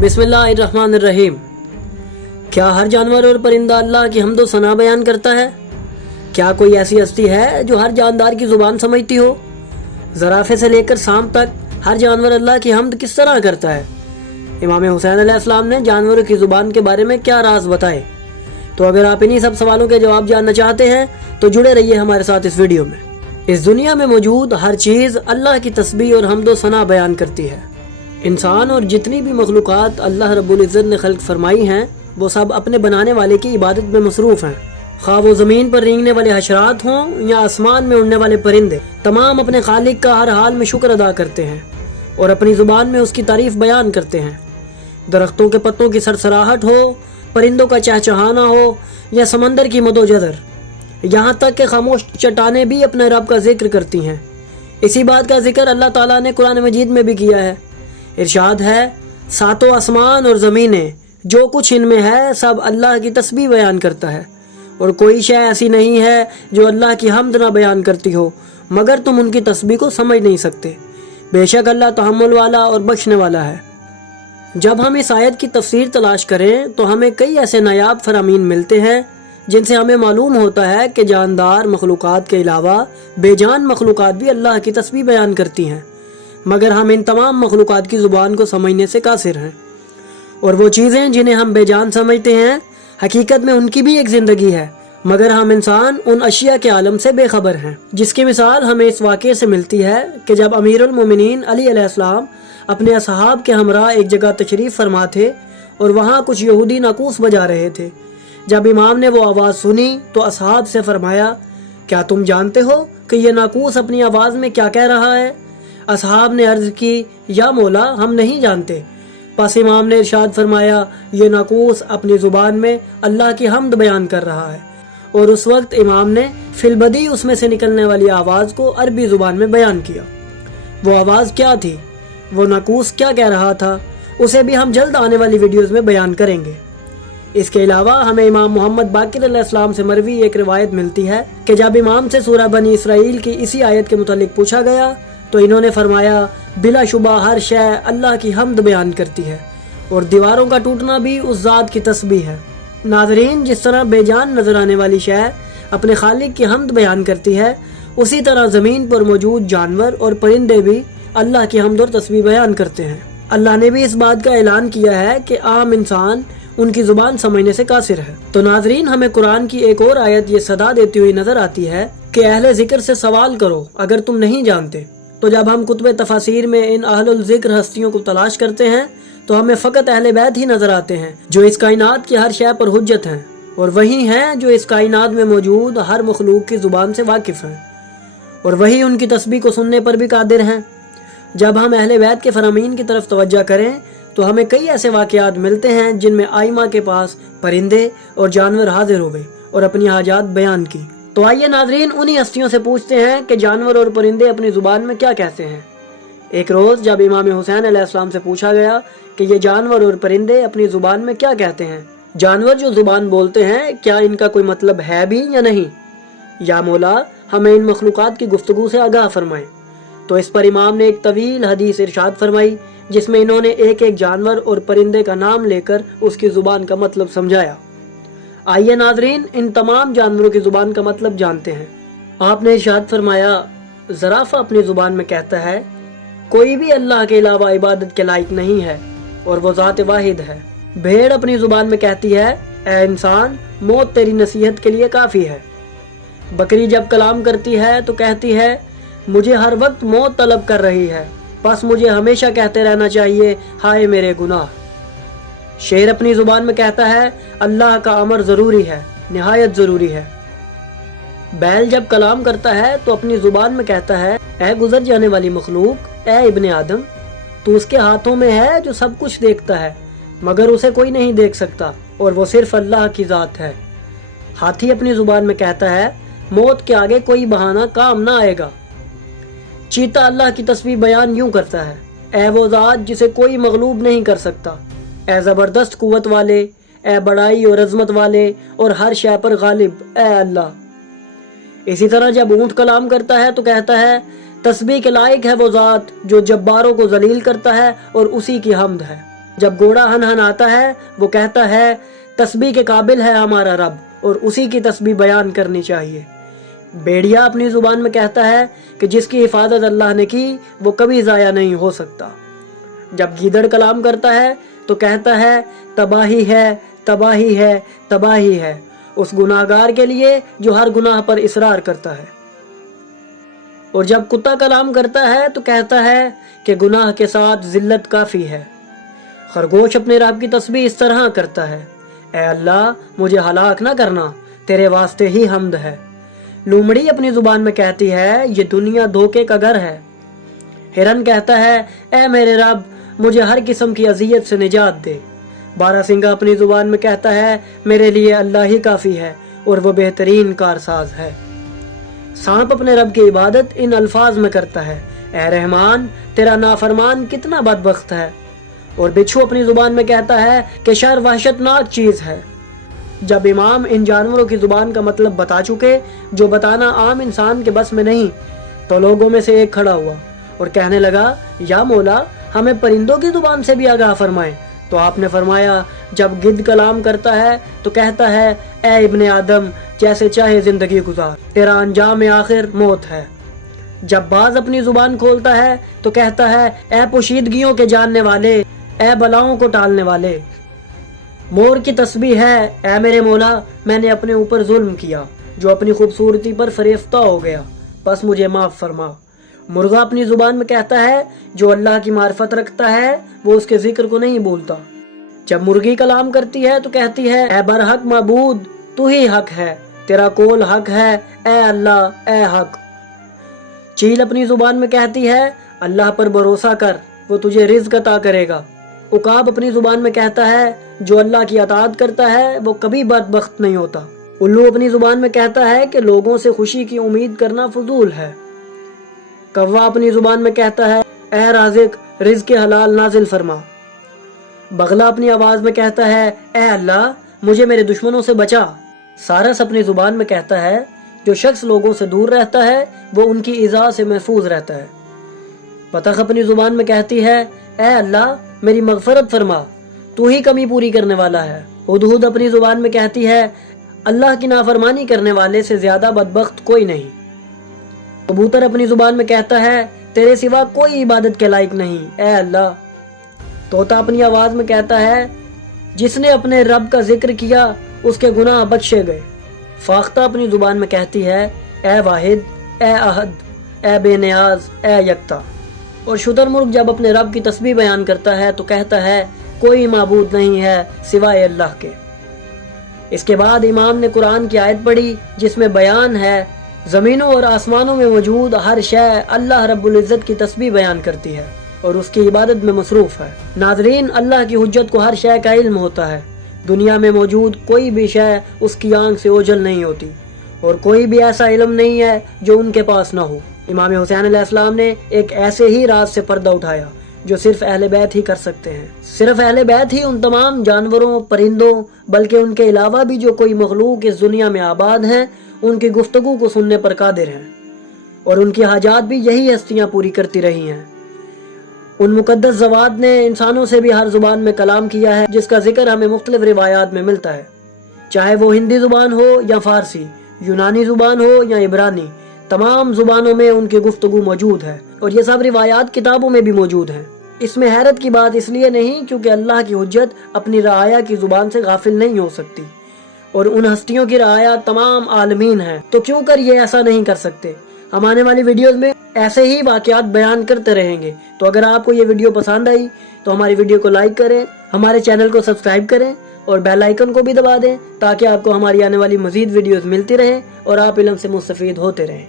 बिस्मिल्लाहिर्रहमानिर्रहीम। क्या हर जानवर और परिंदा अल्लाह की हम्द व सना बयान करता है? क्या कोई ऐसी हस्ती है जो हर जानदार की ज़ुबान समझती हो? ज़राफ़े से लेकर सांप तक हर जानवर अल्लाह की हम्द किस तरह करता है? इमाम हुसैन अलैहिस्सलाम ने जानवरों की ज़ुबान के बारे में क्या राज बताए? तो अगर आप इन्हीं सब सवालों के जवाब जानना चाहते हैं तो जुड़े रहिए हमारे साथ इस वीडियो में। इस दुनिया में मौजूद हर चीज़ अल्लाह की तस्बीह और हम्द व सना बयान करती है। इंसान और जितनी भी मखलूक़ात अल्लाह रब्बुल इज़्ज़त ने खल्क़ फरमाई हैं वो सब अपने बनाने वाले की इबादत में मसरूफ़ हैं। ख्वाह वो ज़मीन पर रेंगने वाले हशरात हों या आसमान में उड़ने वाले परिंदे, तमाम अपने खालिक का हर हाल में शुक्र अदा करते हैं और अपनी ज़ुबान में उसकी तारीफ़ बयान करते हैं। दरख्तों के पत्तों की सरसराहट हो, परिंदों का चहचहाना हो या समंदर की मदोजदर, यहाँ तक कि खामोश चट्टानें भी अपने रब का जिक्र करती हैं। इसी बात का जिक्र अल्लाह ताला ने कुरान मजीद में भी किया है। इरशाद है, सातों आसमान और ज़मीनें जो कुछ इनमें है सब अल्लाह की तस्बीह बयान करता है और कोई शय ऐसी नहीं है जो अल्लाह की हम्द ना बयान करती हो मगर तुम उनकी तस्बीह को समझ नहीं सकते। बेशक अल्लाह तहम्मुल वाला और बख्शने वाला है। जब हम इस आयत की तफसीर तलाश करें तो हमें कई ऐसे नायाब फरामीन मिलते हैं जिनसे हमें मालूम होता है कि जानदार मखलूक़ात के अलावा बेजान मखलूक़ात भी अल्लाह की तस्बीह बयान करती हैं, मगर हम इन तमाम मखलूक़ात की ज़ुबान को समझने से कासिर हैं। और वो चीज़ें जिन्हें हम बेजान समझते हैं हकीकत में उनकी भी एक ज़िंदगी है, मगर हम इंसान उन अशिया के आलम से बेखबर हैं। जिसकी मिसाल हमें इस वाक़े से मिलती है कि जब अमीरुल मोमिनीन अली अलैहिस्सलाम अपने असहाब के हमरा एक जगह तशरीफ़ फरमा थे और वहाँ कुछ यहूदी नाकूस बजा रहे थे। जब इमाम ने वो आवाज़ सुनी तो असहाब से फरमाया, क्या तुम जानते हो कि ये नाकूस अपनी आवाज़ में क्या कह रहा है? असहाब ने अर्ज़ की, या मौला हम नहीं जानते। बस इमाम ने इरशाद फरमाया, ये नाकूस अपनी ज़ुबान में अल्लाह की हम्द बयान कर रहा है। और उस वक्त इमाम ने फिलबदी उसमें से निकलने वाली आवाज़ को अरबी ज़ुबान में बयान किया। वो आवाज़ क्या थी, वो नाकूस क्या कह रहा था, उसे भी हम जल्द आने वाली वीडियोज़ में बयान करेंगे। इसके अलावा हमें इमाम मोहम्मद बाकिर अलैहिस्सलाम से मरवी एक रिवायत मिलती है कि जब इमाम से सूरह बनी इसराइल की इसी आयत के मुतालिक पूछा गया तो इन्होंने फरमाया, बिलाशुबा हर शय अल्लाह की हम्द बयान करती है और दीवारों का टूटना भी उस ज़ात की तस्बीह है। नाज़रीन, जिस तरह बेजान नज़र आने वाली शय अपने खालिक की हम्द बयान करती है, उसी तरह ज़मीन पर मौजूद जानवर और परिंदे भी अल्लाह की हम्द और तस्बीह बयान करते हैं। अल्लाह ने भी इस बात का ऐलान किया है कि आम इंसान उनकी ज़ुबान समझने से कासिर है। तो नाज़रीन, हमें कुरान की एक और आयत ये सदा देती हुई नज़र आती है कि अहले ज़िक्र से सवाल करो अगर तुम नहीं जानते। तो जब हम कुतुब तफासिर में इन अहलुल ज़िक्र हस्तियों को तलाश करते हैं तो हमें फ़कत अहले बैत ही नज़र आते हैं जो इस कायनात की हर शय पर हुज्जत हैं और वही हैं जो इस कायनात में मौजूद हर मखलूक की ज़ुबान से वाकिफ़ हैं और वही उनकी तस्बीह को सुनने पर भी कादिर हैं। जब हम अहले बैत के फरामीन की तरफ तवज्जो करें तो हमें कई ऐसे वाक़यात मिलते हैं जिनमें आइमा के पास परिंदे और जानवर हाजिर हुए और अपनी हाजात बयान की। तो आइए नाज़रीन, उन्हीं हस्तियों से पूछते हैं कि जानवर और परिंदे अपनी ज़ुबान में क्या कहते हैं। एक रोज़ जब इमाम हुसैन अलैहिस्सलाम से पूछा गया कि ये जानवर और परिंदे अपनी ज़ुबान में क्या कहते हैं, जानवर जो ज़ुबान बोलते हैं क्या इनका कोई मतलब है भी या नहीं? या मौला हमें इन मखलूक़ात की गुफ्तगू से आगाह फरमाएं। तो इस पर इमाम ने एक तवील हदीस इरशाद फरमाई जिसमें इन्होंने एक एक जानवर और परिंदे का नाम लेकर उसकी ज़ुबान का मतलब समझाया। आइए नाज़रीन, इन तमाम जानवरों की ज़ुबान का मतलब जानते हैं। आपने इरशाद फरमाया, ज़राफ़ा अपनी ज़ुबान में कहता है, कोई भी अल्लाह के अलावा इबादत के लायक नहीं है और वो ज़ात वाहिद है। भेड़ अपनी ज़ुबान में कहती है, ए इंसान, मौत तेरी नसीहत के लिए काफ़ी है। बकरी जब कलाम करती है तो कहती है, मुझे हर वक्त मौत तलब कर रही है, बस मुझे हमेशा कहते रहना चाहिए, हाय मेरे गुनाह। शेर अपनी ज़ुबान में कहता है, अल्लाह का अमर ज़रूरी है, निहायत ज़रूरी है। बैल जब कलाम करता है तो अपनी ज़ुबान में कहता है, ए गुजर जाने वाली मखलूक, ए इब्ने आदम, तू उसके हाथों में है जो सब कुछ देखता है मगर उसे कोई नहीं देख सकता और वो सिर्फ अल्लाह की ज़ात है। हाथी अपनी ज़ुबान में कहता है, मौत के आगे कोई बहाना काम ना आएगा। चीता अल्लाह की तस्बीह बयान यूं करता है, ए वो ज़ात जिसे कोई मगलूब नहीं कर सकता, ए ज़बरदस्त कुव्वत वाले, ए बड़ाई और अज़मत वाले और हर शय पर गालिब, ए अल्लाह। इसी तरह जब ऊँट कलाम करता है तो कहता है, तस्बीह के लायक है वो ज़ात जो जब्बारों को जलील करता है और उसी की हम्द है। جب گھوڑا ہن ہن آتا ہے وہ کہتا ہے تسبیح کے قابل ہے ہمارا رب اور اسی کی تسبیح بیان کرنی چاہیے۔ بھیڑیا اپنی زبان میں کہتا ہے کہ جس کی حفاظت اللہ نے کی وہ کبھی ضائع نہیں ہو سکتا۔ جب گیدڑ کلام کرتا ہے تو کہتا ہے تباہی ہے، تباہی ہے، تباہی ہے اس گناہگار کے لیے جو ہر گناہ پر اصرار کرتا ہے۔ اور جب کتا کلام کرتا ہے تو کہتا ہے کہ گناہ کے ساتھ ذلت کافی ہے۔ خرگوش اپنے رب کی تسبیح اس طرح کرتا ہے، اے اللہ مجھے ہلاک نہ کرنا، تیرے واسطے ہی حمد ہے۔ لومڑی اپنی زبان میں کہتی ہے یہ دنیا دھوکے کا گھر ہے۔ ہرن کہتا ہے اے میرے رب مجھے ہر قسم کی اذیت سے نجات دے۔ بارہ سنگا اپنی زبان میں کہتا ہے میرے لیے اللہ ہی کافی ہے اور وہ بہترین کارساز ہے۔ سانپ اپنے رب کی عبادت ان الفاظ میں کرتا ہے، اے رحمان تیرا نافرمان کتنا بدبخت ہے۔ اور بچھو اپنی زبان میں کہتا ہے کہ شر وحشت ناک چیز ہے۔ جب امام ان جانوروں کی زبان کا مطلب بتا چکے جو بتانا عام انسان کے بس میں نہیں، تو لوگوں میں سے ایک کھڑا ہوا اور کہنے لگا یا مولا ہمیں پرندوں کی زبان سے بھی آگاہ فرمائیں۔ تو آپ نے فرمایا جب گدھ کلام کرتا ہے تو کہتا ہے اے ابن آدم جیسے چاہے زندگی گزار، تیرا انجام آخر موت ہے۔ جب باز اپنی زبان کھولتا ہے تو کہتا ہے اے پوشیدگیوں کے جاننے والے، اے بلاؤں کو ٹالنے والے۔ مور کی تسبیح ہے اے میرے مولا میں نے اپنے اوپر ظلم کیا جو اپنی خوبصورتی پر فریفتہ ہو گیا، بس مجھے معاف فرما۔ مرغا اپنی زبان میں کہتا ہے جو اللہ کی معرفت رکھتا ہے وہ اس کے ذکر کو نہیں بھولتا۔ جب مرغی کلام کرتی ہے تو کہتی ہے اے برحق معبود تو ہی حق ہے، تیرا قول حق ہے اے اللہ اے حق۔ چیل اپنی زبان میں کہتی ہے اللہ پر بھروسہ کر وہ تجھے رزق عطا کرے گا۔ عقاب اپنی زبان میں کہتا ہے جو اللہ کی اطاعت کرتا ہے وہ کبھی بدبخت نہیں ہوتا۔ الو اپنی زبان میں کہتا ہے کہ لوگوں سے خوشی کی امید کرنا فضول ہے۔ کوا اپنی زبان میں کہتا ہے اے رازق رزق حلال نازل فرما۔ بغلا اپنی آواز میں کہتا ہے اے اللہ مجھے میرے دشمنوں سے بچا۔ سارس اپنی زبان میں کہتا ہے جو شخص لوگوں سے دور رہتا ہے وہ ان کی ایذا سے محفوظ رہتا ہے۔ بطخ اپنی زبان میں کہتی ہے اے اللہ میری مغفرت فرما، تو ہی کمی پوری کرنے والا ہے۔ ہدہد اپنی زبان میں کہتی ہے اللہ کی نافرمانی کرنے والے سے زیادہ بدبخت کوئی نہیں۔ کبوتر اپنی زبان میں کہتا ہے تیرے سوا کوئی عبادت کے لائق نہیں اے اللہ۔ طوطا اپنی آواز میں کہتا ہے جس نے اپنے رب کا ذکر کیا اس کے گناہ بخشے گئے۔ فاختہ اپنی زبان میں کہتی ہے اے واحد اے احد اے بے نیاز اے یکتا۔ اور شتر مرغ جب اپنے رب کی تسبیح بیان کرتا ہے تو کہتا ہے کوئی معبود نہیں ہے سوائے اللہ کے۔ اس کے بعد امام نے قرآن کی آیت پڑھی جس میں بیان ہے زمینوں اور آسمانوں میں موجود ہر شے اللہ رب العزت کی تسبیح بیان کرتی ہے اور اس کی عبادت میں مصروف ہے۔ ناظرین اللہ کی حجت کو ہر شے کا علم ہوتا ہے، دنیا میں موجود کوئی بھی شے اس کی آنکھ سے اوجھل نہیں ہوتی اور کوئی بھی ایسا علم نہیں ہے جو ان کے پاس نہ ہو۔ امام حسین علیہ السلام نے ایک ایسے ہی راز سے پردہ اٹھایا جو صرف اہل بیت ہی کر سکتے ہیں۔ صرف اہل بیت ہی ان تمام جانوروں پرندوں بلکہ ان کے علاوہ بھی جو کوئی مخلوق اس دنیا میں آباد ہیں ان کی گفتگو کو سننے پر قادر ہیں اور ان کی حاجات بھی یہی ہستیاں پوری کرتی رہی ہیں۔ ان مقدس ذوات نے انسانوں سے بھی ہر زبان میں کلام کیا ہے جس کا ذکر ہمیں مختلف روایات میں ملتا ہے، چاہے وہ ہندی زبان ہو یا فارسی، یونانی زبان ہو یا عبرانی، تمام زبانوں میں ان کی گفتگو موجود ہے اور یہ سب روایات کتابوں میں بھی موجود ہیں۔ اس میں حیرت کی بات اس لیے نہیں کیونکہ اللہ کی حجت اپنی رعایا کی زبان سے غافل نہیں ہو سکتی اور ان ہستیوں کی رعایا تمام عالمین ہیں، تو کیوں کر یہ ایسا نہیں کر سکتے۔ ہم آنے والی ویڈیوز میں ایسے ہی واقعات بیان کرتے رہیں گے، تو اگر آپ کو یہ ویڈیو پسند آئی تو ہماری ویڈیو کو لائک کریں، ہمارے چینل کو سبسکرائب کریں اور بیل آئیکن کو بھی دبا دیں تاکہ آپ کو ہماری آنے والی مزید ویڈیوز ملتی رہیں اور آپ علم سے مستفید ہوتے رہیں۔